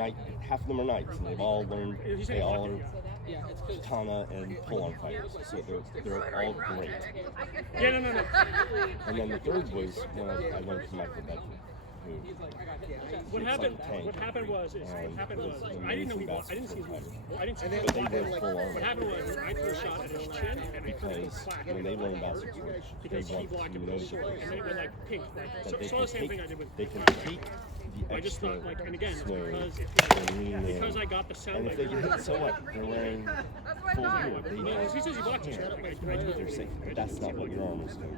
night. Half of them are knights, and they've all learned. They all are katana and pull-on fighters, so they're all great. Yeah, no. And then the third was when I learned from Michael Beckman. What happened was I didn't know he blocked. I didn't see him. I didn't see him block. What happened was I threw a shot at his chin and I put it flat. When they learn about switch, because he blocked it with his sword, and then it went like pink. So the same thing I did with. They can take the I just extra thought, like, and again, swing because I got the sound. and if they get hit, so what? They're wearing full gear. Well, he says he blocked it. They're safe. But that's not what your arm is doing.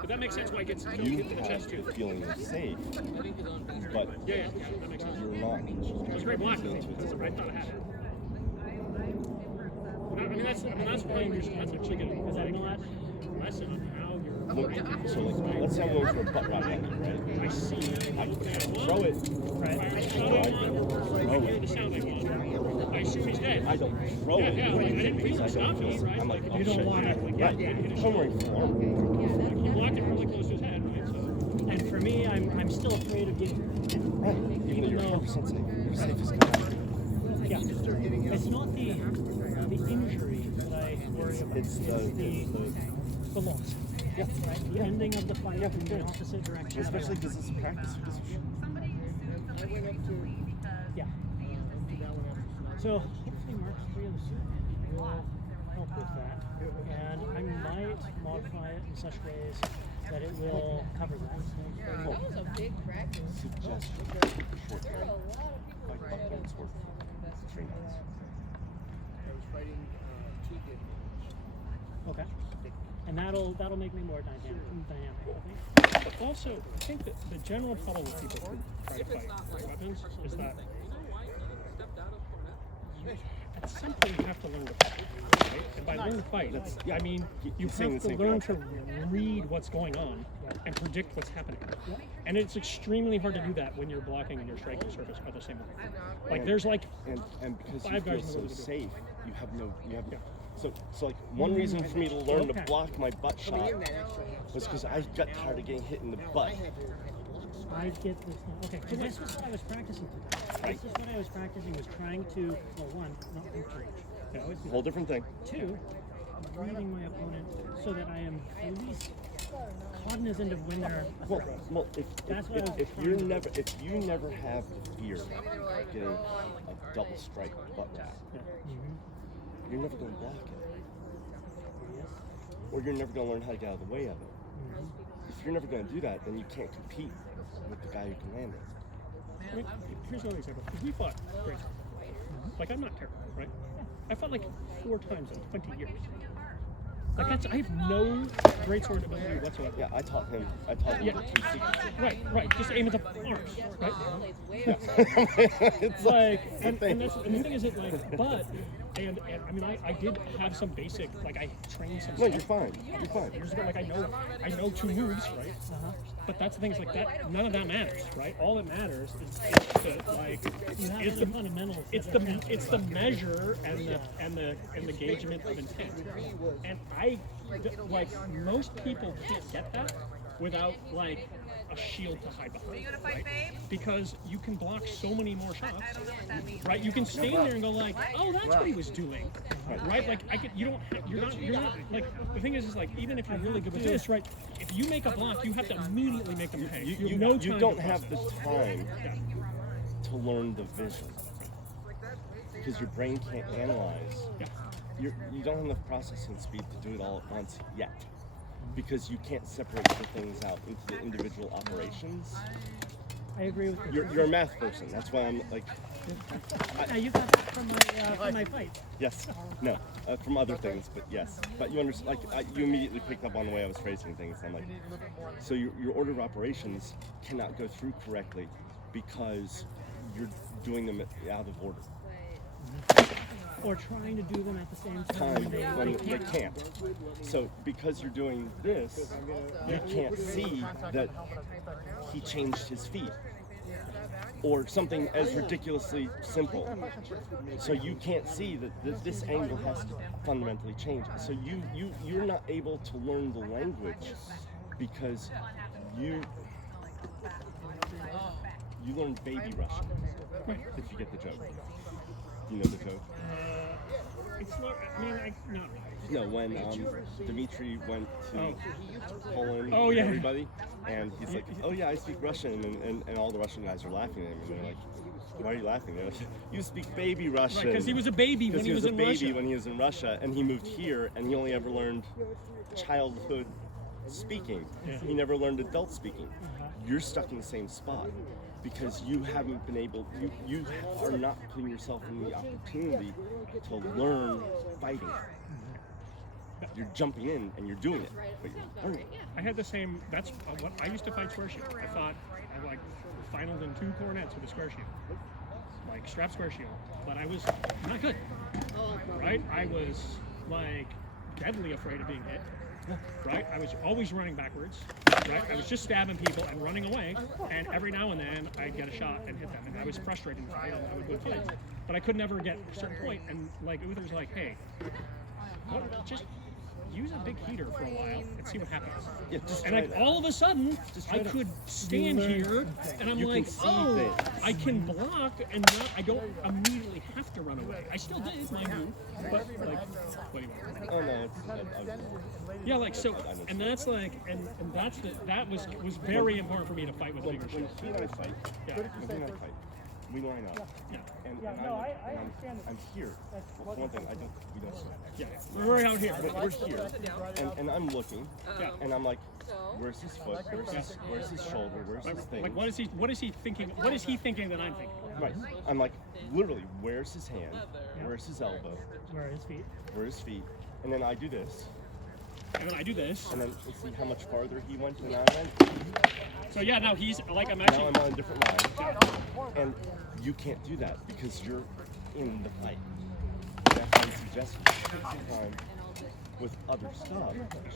But that makes sense why it gets You hit in the chest have too. the feeling of safe, but Yeah, that makes sense. you're not. It was great blocking. I thought I had it. I mean, that's why that's a chicken. Because I know that lesson on how you're. So like, let's say I'm going for a butt rock, right? I see. I throw it. Right. I hear the sound I want. I assume he's dead. I don't throw it. Yeah, like, I didn't feel it stop me, right? I'm like, oh, you don't shit. want to. Right. I'm wearing full armor. He blocked it really close to his head, right? So. And for me, I'm still afraid of getting. Right. Even though you're 100% safe. You're safe as God. Yeah. It's not the injury that I worry about. It's the loss. Yeah. Right? The ending of the fight in the opposite direction. Especially because it's practice. Yeah. So hopefully March 3 of the suit will help with that. And I might modify it in such ways that it will cover that. That was a big practice. Suggestion. Short term. Like buckles work. 3 months. Okay. And that'll make me more dynamic, I think. But also, I think that the general problem with people who try to fight weapons is that at some point you have to learn to fight. Right? And by learn to fight, I mean you have to learn to read what's going on and predict what's happening. And it's extremely hard to do that when you're blocking and your striking surface are the same way. Like there's like and because 5 you guys feel in the so world safe, you have no. So like one reason for me to learn to block my butt shot was because I got tired of getting hit in the butt. I get this now. Okay, so this was what I was practicing today. This is what I was practicing, was trying to, well, one, not puncture each. Whole different thing. 2, reading my opponent so that I am at least cognizant of when they're. Well, if you never have the fear of getting a double strike butt whack, you're never going to block it. Or you're never going to learn how to get out of the way of it. If you're never going to do that, then you can't compete with the guy who can land it. I mean, here's another example. Because we fought great. Like, I'm not terrible, right? I fought like 4 times in 20 years. Like, I have no greatsword ability whatsoever. Yeah, I taught him the 2 secrets. Right. Just aim at the arms, right? It's like, and the thing is that, like, but, and I mean, I did have some basic, like, I trained some No, stuff. you're fine. You're fine. Years ago, like, I know 2 moves, right? But that's the thing, is like that. None of that matters, right? All that matters is the like, is the fundamentals. It's the measure and the engagement of intent. And like most people can't get that without like a shield to hide behind, right? Because you can block so many more shots, right? You can stand there and go like, oh, that's what he was doing, right? Like you're not like, the thing is like, even if you're really good with this, right? If you make a block, you have to immediately make them pay. You don't have the time to learn the vision because your brain can't analyze. You don't have enough processing speed to do it all at once yet. Because you can't separate the things out into the individual operations. I agree with you. You're a math person. That's why I'm like. Yeah, you got that from my fight. Yes. No. From other things, but yes. But you understand. Like you immediately picked up on the way I was phrasing things. I'm like, so your order of operations cannot go through correctly because you're doing them out of order. Or trying to do them at the same time when they can't. So because you're doing this, you can't see that he changed his feet. Or something as ridiculously simple. So you can't see that this angle has to fundamentally change. So you're not able to learn the language because you learn baby Russian. If you get the joke. You know the joke? It's not. I mean, not really. No, when Dmitry went to Poland Oh, with yeah. everybody, and he's like, oh yeah, I speak Russian, and all the Russian guys are laughing at him, and they're like, why are you laughing? They're like, you speak baby Russian. Because he was a baby when he was in Russia. when he was in Russia, and he moved here, and he only ever learned childhood speaking. Yeah. He never learned adult speaking. You're stuck in the same spot because you haven't been able, you are not putting yourself in the opportunity to learn fighting. You're jumping in and you're doing it, but you're learning. I had the same. That's what I used to fight square shield. I thought I like finaled in 2 coronets with a square shield, like strap square shield. But I was not good. Right? I was like deadly afraid of being hit. Right? I was always running backwards. Right? I was just stabbing people and running away. And every now and then I'd get a shot and hit them. And I was frustrated. I would win fights, but I could never get a certain point. And like Uther's like, hey, just use a big heater for a while and see what happens. Yeah, just And try like that. all of a sudden, I could stand here and I'm You can like, see oh, things. I can block and not, I don't immediately have to run away. I still did, mind you, but like, what do you want? Oh no, Yeah, like so, and that's like, and that's that was very important for me to fight with when bigger he shields. and I fight, we line up. Yeah. And, Yeah, and no, I'm, I and understand I'm here. Well, for one thing, we don't see. Yeah, we're out here. But we're here, and I'm looking, Yeah. and I'm like, where's his foot? Where's his shoulder? Where's his thing? Like, what is he thinking? What is he thinking that I'm thinking? Right. I'm like, literally, where's his hand? Where's his elbow? Where are his feet? Where are his feet? And then I do this, And then I do this. and then let's see how much farther he went than I went. So yeah, now he's like, I'm Now actually. I'm on a different line. And you can't do that because you're in the fight. That's why I suggest you take some time with other stuff